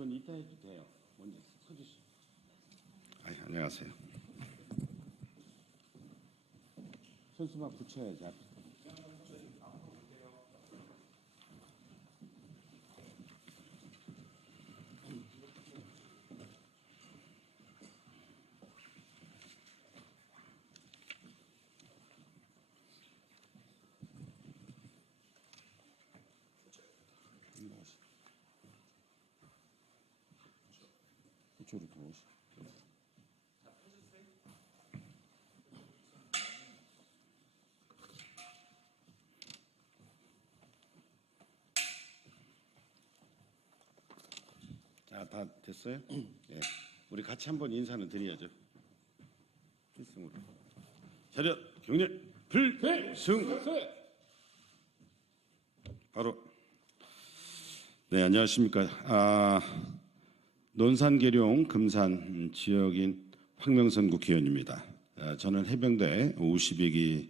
그건 이따 해도 돼요. 먼저 서주시죠. 안녕하세요. 현수막 붙여야지 앞에. 이쪽으로 더 오시. 자, 다 됐어요? 네. 우리 같이 한번 인사는 드려야죠. 필승으로. 차렷, 경례, 필승. 바로. 네, 안녕하십니까. 논산계룡 금산 지역인 황명선 국회의원입니다. 저는 해병대 52기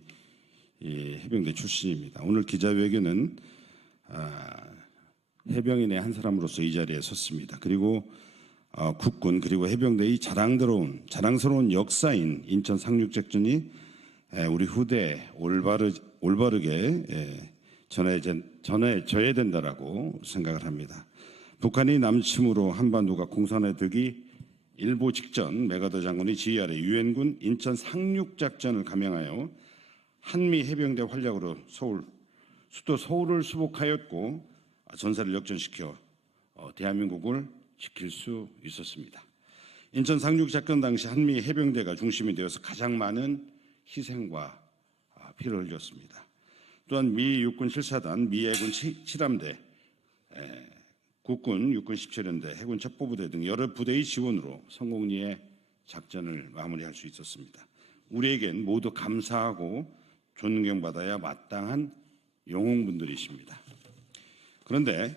해병대 출신입니다. 오늘 기자회견은 해병인의 한 사람으로서 이 자리에 섰습니다. 그리고 국군 그리고 해병대의 자랑스러운 역사인 인천 상륙작전이 우리 후대에 올바르게 전해져야 된다라고 생각을 합니다. 북한이 남침으로 한반도가 공산화되기 일보 직전 메가더 장군이 지휘 아래 유엔군 인천 상륙작전을 감행하여 한미 해병대 활약으로 수도 서울을 수복하였고 전사를 역전시켜 대한민국을 지킬 수 있었습니다. 인천 상륙작전 당시 한미 해병대가 중심이 되어서 가장 많은 희생과 피를 흘렸습니다. 또한 미 육군 7사단, 미 해군 7함대, 국군 육군 17연대, 해군 첩보부대 등 여러 부대의 지원으로 성공리에 작전을 마무리할 수 있었습니다. 우리에겐 모두 감사하고 존경받아야 마땅한 영웅분들이십니다. 그런데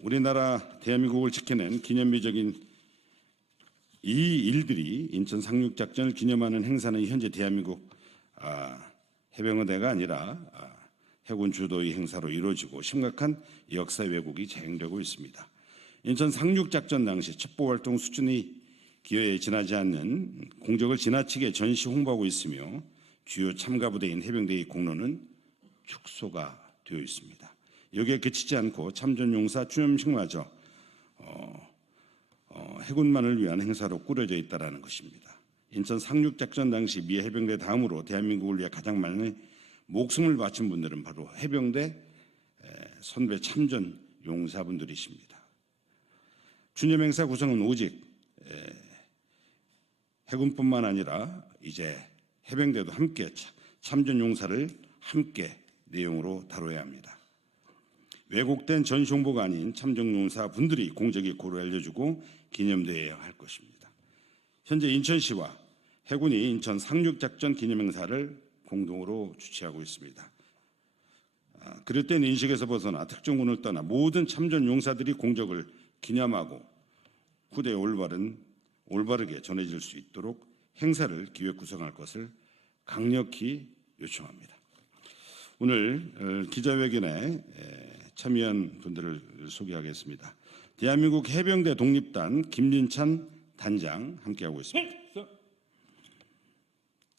우리나라 대한민국을 지켜낸 기념비적인 이 일들이 인천 상륙작전을 기념하는 행사는 현재 대한민국 해병대가 아니라 해군 주도의 행사로 이루어지고 심각한 역사 왜곡이 자행되고 있습니다. 인천 상륙작전 당시 첩보활동 수준이 기여에 지나지 않는 공적을 지나치게 전시 홍보하고 있으며 주요 참가부대인 해병대의 공로는 축소가 되어 있습니다. 여기에 그치지 않고 참전용사 추념식마저 해군만을 위한 행사로 꾸려져 있다는 것입니다. 인천 상륙작전 당시 미 해병대 다음으로 대한민국을 위해 가장 많은 목숨을 바친 분들은 바로 해병대 선배 참전 용사분들이십니다. 추념행사 구성은 오직 해군뿐만 아니라 이제 해병대도 함께 참전 용사를 함께 내용으로 다뤄야 합니다. 왜곡된 전시 홍보가 아닌 참전 용사 분들이 공적이 고루 알려주고 기념되어야 할 것입니다. 현재 인천시와 해군이 인천 상륙작전 기념행사를 공동으로 주최하고 있습니다. 그릇된 인식에서 벗어나 특정군을 떠나 모든 참전 용사들이 공적을 기념하고 후대에 올바르게 전해질 수 있도록 행사를 기획 구성할 것을 강력히 요청합니다. 오늘 기자회견에 참여한 분들을 소개하겠습니다. 대한민국 해병대 독립단 김진찬 단장 함께하고 있습니다.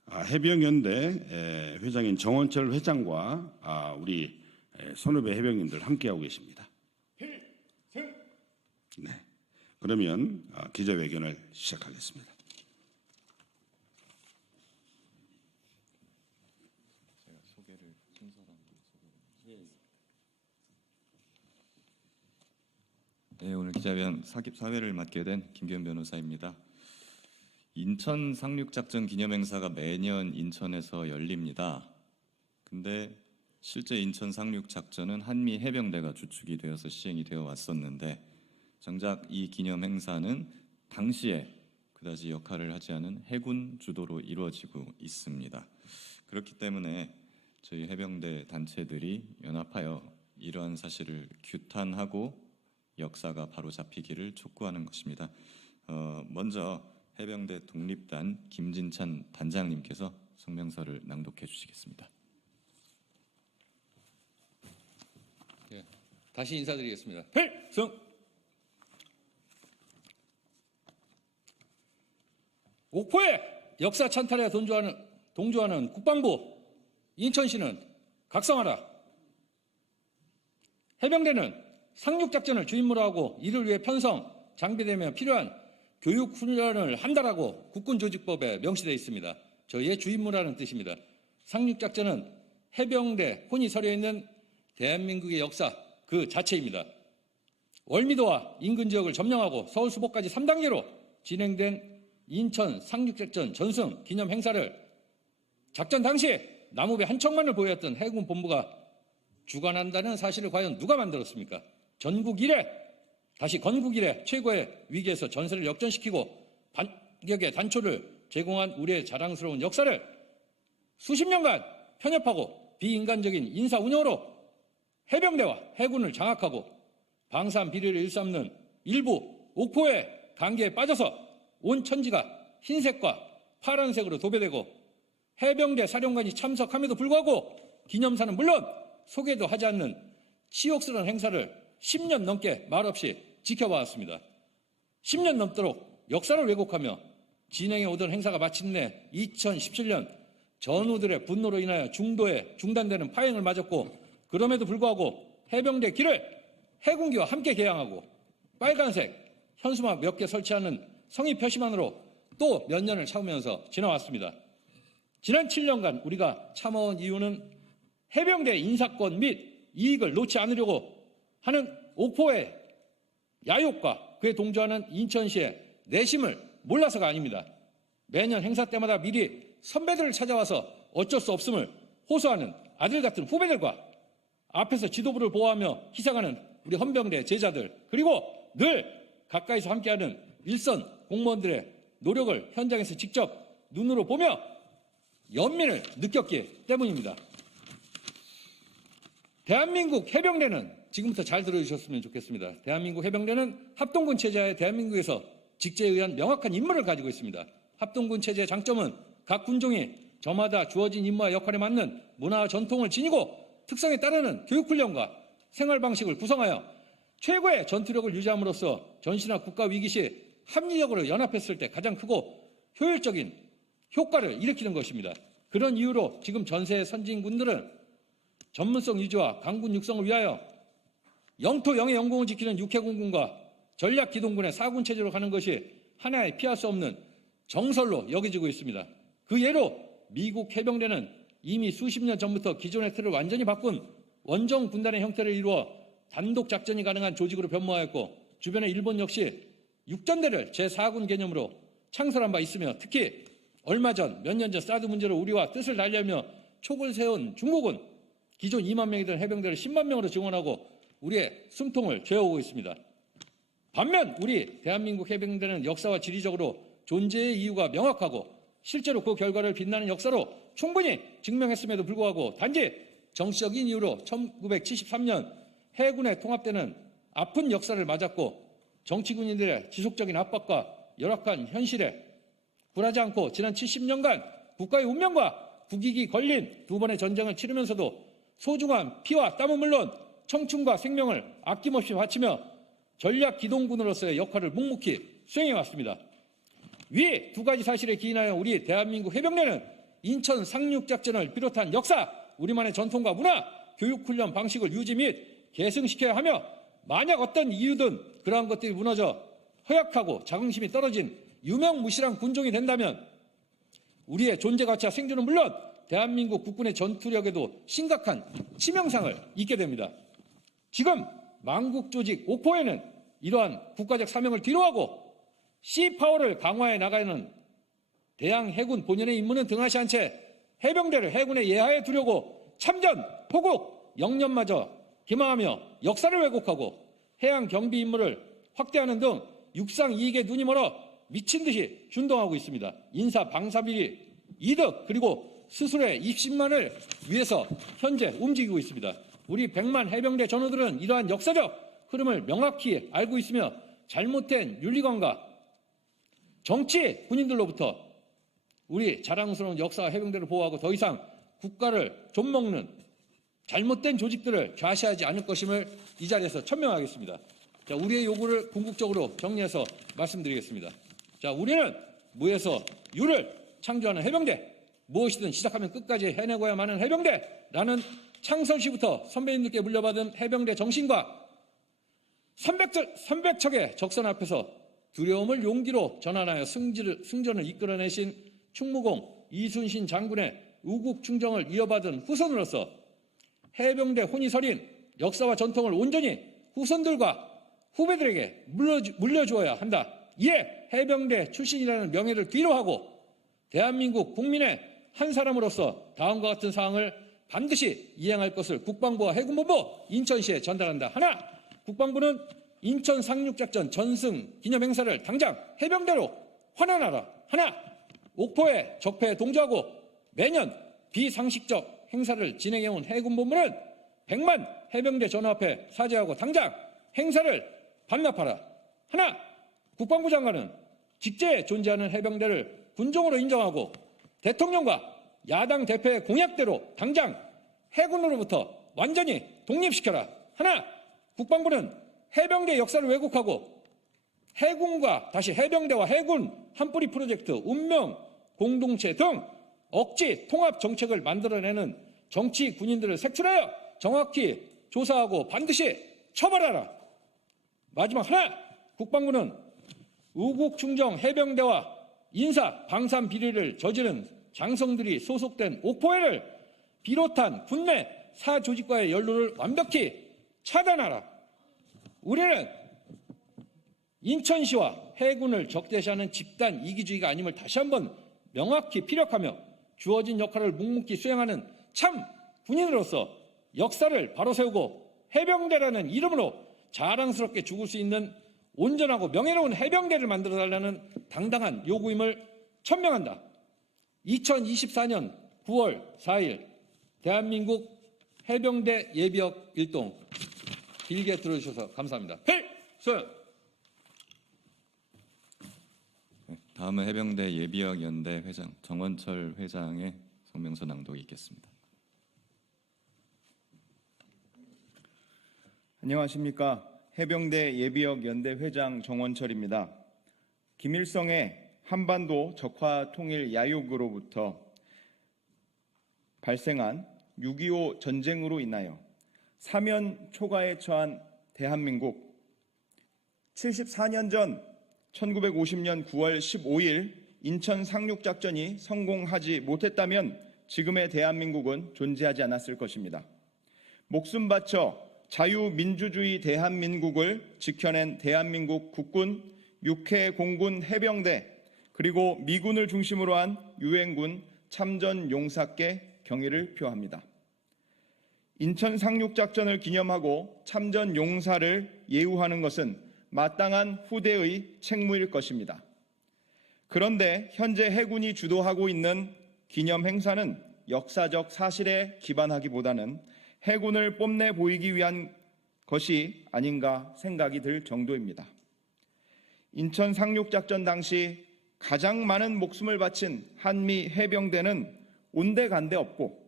해병연대 회장인 정원철 회장과 우리 선후배 해병님들 함께하고 계십니다. 네, 그러면 기자회견을 시작하겠습니다. 제가 소개를 순서랑 네, 오늘 기자회견 사회를 맡게 된 김기현 변호사입니다. 인천 상륙작전 기념행사가 매년 인천에서 열립니다. 근데 실제 인천 상륙작전은 한미 해병대가 주축이 되어서 시행이 되어 왔었는데 정작 이 기념행사는 당시에 그다지 역할을 하지 않은 해군 주도로 이루어지고 있습니다. 그렇기 때문에 저희 해병대 단체들이 연합하여 이러한 사실을 규탄하고 역사가 바로 잡히기를 촉구하는 것입니다. 먼저 해병대 독립단 김진찬 단장님께서 성명서를 낭독해 주시겠습니다. 다시 인사드리겠습니다. 필승! 옥포에 역사 찬탈에 동조하는 국방부, 인천시는 각성하라. 해병대는 상륙작전을 주임무로 하고 이를 위해 편성, 장비되며 필요한 교육훈련을 한다라고 국군조직법에 명시되어 있습니다. 저희의 주임무라는 뜻입니다. 상륙작전은 해병대 혼이 서려 있는 대한민국의 역사 그 자체입니다. 월미도와 인근 지역을 점령하고 서울 수복까지 3단계로 진행된 인천 상륙작전 전승 기념 행사를 작전 당시에 남우배 한 척만을 보유했던 해군 본부가 주관한다는 사실을 과연 누가 만들었습니까? 전국 이래, 다시 건국 이래 최고의 위기에서 전세를 역전시키고 반격의 단초를 제공한 우리의 자랑스러운 역사를 수십 년간 편협하고 비인간적인 인사 운영으로 해병대와 해군을 장악하고 방산 비리를 일삼는 일부 옥포의 관계에 빠져서 온 천지가 흰색과 파란색으로 도배되고 해병대 사령관이 참석함에도 불구하고 기념사는 물론 소개도 하지 않는 치욕스러운 행사를 10년 넘게 말없이 지켜봐왔습니다. 10년 넘도록 역사를 왜곡하며 진행해 오던 행사가 마침내 2017년 전우들의 분노로 인하여 중도에 중단되는 파행을 맞았고 그럼에도 불구하고 해병대 길을 해군기와 함께 개항하고 빨간색 현수막 몇 개 설치하는 성의 표시만으로 또 몇 년을 참으면서 지나왔습니다. 지난 7년간 우리가 참아온 이유는 해병대 인사권 및 이익을 놓지 않으려고 하는 옥포의 야욕과 그에 동조하는 인천시의 내심을 몰라서가 아닙니다. 매년 행사 때마다 미리 선배들을 찾아와서 어쩔 수 없음을 호소하는 아들 같은 후배들과 앞에서 지도부를 보호하며 희생하는 우리 헌병대 제자들 그리고 늘 가까이서 함께하는 일선 공무원들의 노력을 현장에서 직접 눈으로 보며 연민을 느꼈기 때문입니다. 대한민국 해병대는 지금부터 잘 들어주셨으면 좋겠습니다. 대한민국 해병대는 합동군 체제하에 대한민국에서 직제에 의한 명확한 임무를 가지고 있습니다. 합동군 체제의 장점은 각 군종이 저마다 주어진 임무와 역할에 맞는 문화와 전통을 지니고 특성에 따르는 교육훈련과 생활방식을 구성하여 최고의 전투력을 유지함으로써 전시나 국가 위기 시 합리적으로 연합했을 때 가장 크고 효율적인 효과를 일으키는 것입니다. 그런 이유로 지금 전세의 선진군들은 전문성 유지와 강군 육성을 위하여 영토 영해 영공을 지키는 육해공군과 전략기동군의 4군 체제로 가는 것이 하나의 피할 수 없는 정설로 여겨지고 있습니다. 그 예로 미국 해병대는 이미 수십 년 전부터 기존의 틀을 완전히 바꾼 원정 군단의 형태를 이루어 단독 작전이 가능한 조직으로 변모하였고 주변의 일본 역시 육전대를 제4군 개념으로 창설한 바 있으며 특히 얼마 전 몇 년 전 사드 문제로 우리와 뜻을 달리하며 촉을 세운 중국은 기존 2만 명이던 해병대를 10만 명으로 증원하고 우리의 숨통을 죄어오고 있습니다. 반면 우리 대한민국 해병대는 역사와 지리적으로 존재의 이유가 명확하고 실제로 그 결과를 빛나는 역사로 충분히 증명했음에도 불구하고 단지 정치적인 이유로 1973년 해군에 통합되는 아픈 역사를 맞았고 정치군인들의 지속적인 압박과 열악한 현실에 굴하지 않고 지난 70년간 국가의 운명과 국익이 걸린 두 번의 전쟁을 치르면서도 소중한 피와 땀은 물론 청춘과 생명을 아낌없이 바치며 전략기동군으로서의 역할을 묵묵히 수행해왔습니다. 위 두 가지 사실에 기인하여 우리 대한민국 해병대는 인천 상륙작전을 비롯한 역사, 우리만의 전통과 문화, 교육훈련 방식을 유지 및 계승시켜야 하며 만약 어떤 이유든 그러한 것들이 무너져 허약하고 자긍심이 떨어진 유명무실한 군종이 된다면 우리의 존재 가치와 생존은 물론 대한민국 국군의 전투력에도 심각한 치명상을 입게 됩니다. 지금 망국조직 옥포에는 이러한 국가적 사명을 뒤로하고 시파워를 강화해 나가는 대양 해군 본연의 임무는 등하시 한 채 해병대를 해군의 예하에 두려고 참전, 포국, 영년마저 기망하며 역사를 왜곡하고 해양 경비 임무를 확대하는 등 육상 이익에 눈이 멀어 미친 듯이 준동하고 있습니다. 인사 방사비리 이득 그리고 스스로의 입신만을 위해서 현재 움직이고 있습니다. 우리 100만 해병대 전우들은 이러한 역사적 흐름을 명확히 알고 있으며 잘못된 윤리관과 정치 군인들로부터 우리 자랑스러운 역사와 해병대를 보호하고 더 이상 국가를 좀먹는 잘못된 조직들을 좌시하지 않을 것임을 이 자리에서 천명하겠습니다. 자, 우리의 요구를 궁극적으로 정리해서 말씀드리겠습니다. 자, 우리는 무에서 유를 창조하는 해병대, 무엇이든 시작하면 끝까지 해내고야만 하는 해병대라는 창설시부터 선배님들께 물려받은 해병대 정신과 300척의 적선 앞에서 두려움을 용기로 전환하여 승전을 이끌어내신 충무공 이순신 장군의 우국충정을 이어받은 후손으로서 해병대 혼이 서린 역사와 전통을 온전히 후손들과 후배들에게 물려주어야 한다. 이에 해병대 출신이라는 명예를 뒤로하고 대한민국 국민의 한 사람으로서 다음과 같은 사항을 반드시 이행할 것을 국방부와 해군본부 인천시에 전달한다. 하나, 국방부는 인천 상륙작전 전승 기념행사를 당장 해병대로 환원하라. 하나, 옥포에 적폐에 동조하고 매년 비상식적 행사를 진행해온 해군본부는 100만 해병대 전후 앞에 사죄하고 당장 행사를 반납하라. 하나, 국방부 장관은 직제에 존재하는 해병대를 군종으로 인정하고 대통령과 야당 대표의 공약대로 당장 해군으로부터 완전히 독립시켜라. 하나, 국방부는 해병대 역사를 왜곡하고 해군과 다시 해병대와 해군 한뿌리 프로젝트, 운명 공동체 등 억지 통합 정책을 만들어내는 정치 군인들을 색출하여 정확히 조사하고 반드시 처벌하라. 마지막 하나, 국방부는 우국충정 해병대와 인사 방산 비리를 저지른 장성들이 소속된 옥포회를 비롯한 군내 사조직과의 연루를 완벽히 차단하라. 우리는 인천시와 해군을 적대시하는 집단 이기주의가 아님을 다시 한번 명확히 피력하며 주어진 역할을 묵묵히 수행하는 참 군인으로서 역사를 바로 세우고 해병대라는 이름으로 자랑스럽게 죽을 수 있는 온전하고 명예로운 해병대를 만들어달라는 당당한 요구임을 천명한다. 2024년 9월 4일 대한민국 해병대 예비역 일동 길게 들어주셔서 감사합니다. 필소연. 다음은 해병대 예비역 연대 회장 정원철 회장의 성명서 낭독이 있겠습니다. 안녕하십니까. 해병대 예비역 연대 회장 정원철입니다. 김일성의 한반도 적화 통일 야욕으로부터 발생한 6.25 전쟁으로 인하여 사면 초가에 처한 대한민국, 74년 전 1950년 9월 15일 인천 상륙작전이 성공하지 못했다면 지금의 대한민국은 존재하지 않았을 것입니다. 목숨 바쳐 자유민주주의 대한민국을 지켜낸 대한민국 국군, 육해 공군 해병대, 그리고 미군을 중심으로 한 유엔군 참전 용사께 경의를 표합니다. 인천 상륙작전을 기념하고 참전 용사를 예우하는 것은 마땅한 후대의 책무일 것입니다. 그런데 현재 해군이 주도하고 있는 기념 행사는 역사적 사실에 기반하기보다는 해군을 뽐내 보이기 위한 것이 아닌가 생각이 들 정도입니다. 인천 상륙작전 당시 가장 많은 목숨을 바친 한미 해병대는 온데간데 없고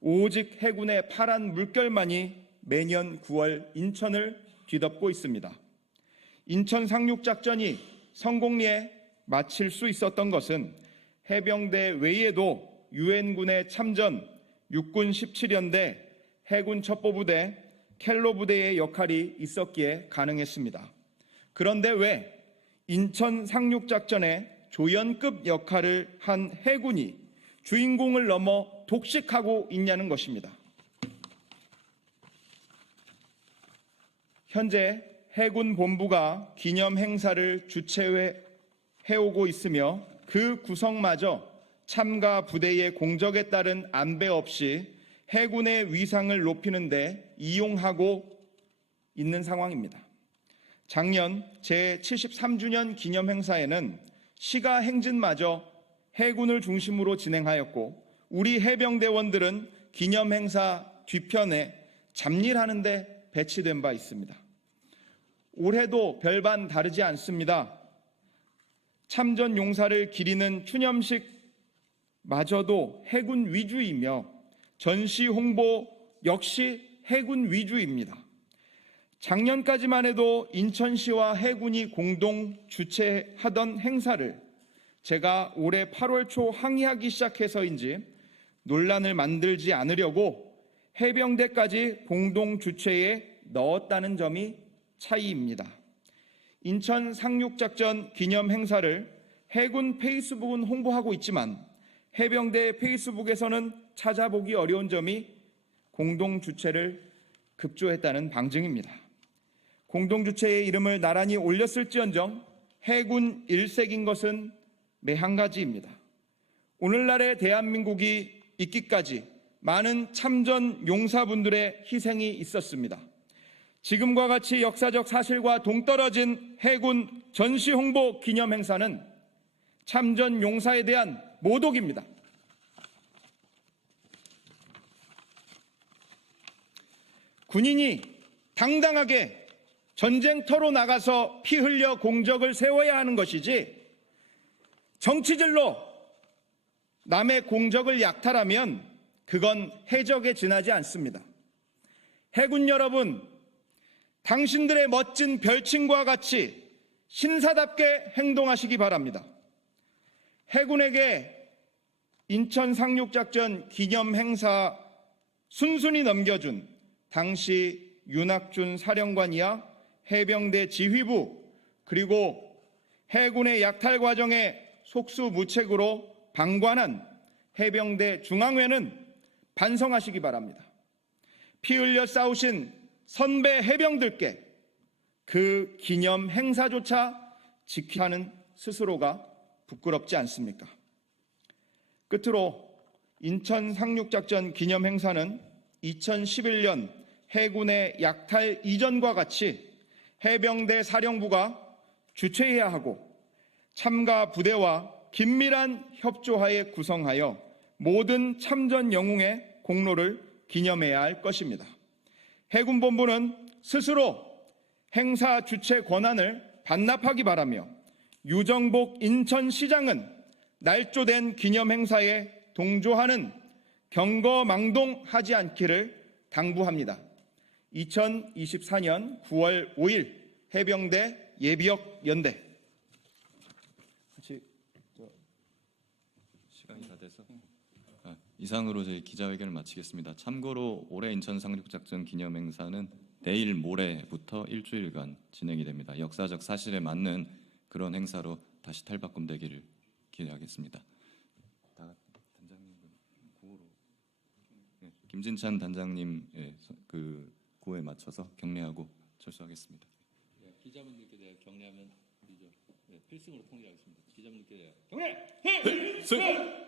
오직 해군의 파란 물결만이 매년 9월 인천을 뒤덮고 있습니다. 인천 상륙작전이 성공리에 마칠 수 있었던 것은 해병대 외에도 유엔군의 참전, 육군 17연대, 해군 첩보부대, 켈로 부대의 역할이 있었기에 가능했습니다. 그런데 왜 인천 상륙작전에 조연급 역할을 한 해군이 주인공을 넘어 독식하고 있냐는 것입니다. 현재 해군 본부가 기념 행사를 주최해오고 있으며 그 구성마저 참가 부대의 공적에 따른 안배 없이 해군의 위상을 높이는 데 이용하고 있는 상황입니다. 작년 제73주년 기념 행사에는 시가 행진마저 해군을 중심으로 진행하였고 우리 해병대원들은 기념 행사 뒤편에 잡일하는 데 배치된 바 있습니다. 올해도 별반 다르지 않습니다. 참전 용사를 기리는 추념식마저도 해군 위주이며 전시 홍보 역시 해군 위주입니다. 작년까지만 해도 인천시와 해군이 공동 주최하던 행사를 제가 올해 8월 초 항의하기 시작해서인지 논란을 만들지 않으려고 해병대까지 공동 주최에 넣었다는 점이 차이입니다. 인천 상륙작전 기념 행사를 해군 페이스북은 홍보하고 있지만 해병대 페이스북에서는 찾아보기 어려운 점이 공동 주최를 급조했다는 방증입니다. 공동 주최의 이름을 나란히 올렸을지언정 해군 일색인 것은 매한 가지입니다. 오늘날의 대한민국이 있기까지 많은 참전 용사분들의 희생이 있었습니다. 지금과 같이 역사적 사실과 동떨어진 해군 전시 홍보 기념 행사는 참전 용사에 대한 모독입니다. 군인이 당당하게 전쟁터로 나가서 피 흘려 공적을 세워야 하는 것이지 정치질로 남의 공적을 약탈하면 그건 해적에 지나지 않습니다. 해군 여러분, 당신들의 멋진 별칭과 같이 신사답게 행동하시기 바랍니다. 해군에게 인천 상륙작전 기념 행사 순순히 넘겨준 당시 윤학준 사령관이야 해병대 지휘부 그리고 해군의 약탈 과정에 속수무책으로 방관한 해병대 중앙회는 반성하시기 바랍니다. 피 흘려 싸우신 선배 해병들께 그 기념 행사조차 지켜야 하는 스스로가 부끄럽지 않습니까? 끝으로 인천 상륙작전 기념 행사는 2011년 해군의 약탈 이전과 같이 해병대 사령부가 주최해야 하고 참가 부대와 긴밀한 협조하에 구성하여 모든 참전 영웅의 공로를 기념해야 할 것입니다. 해군본부는 스스로 행사 주최 권한을 반납하기 바라며 유정복 인천시장은 날조된 기념 행사에 동조하는 경거망동하지 않기를 당부합니다. 2024년 9월 5일 해병대 예비역 연대. 시간이 다 돼서 이상으로 저희 기자회견을 마치겠습니다. 참고로 올해 인천 상륙작전 기념 행사는 내일 모레부터 일주일간 진행이 됩니다. 역사적 사실에 맞는 그런 행사로 다시 탈바꿈되기를 기대하겠습니다. 단장님 구호로 김진찬 단장님 그 구호에 맞춰서 격려하고 철수하겠습니다. 기자분들께 대해 격려하면 필승으로 통일하겠습니다. 기자분들께 대해 격려! 필승!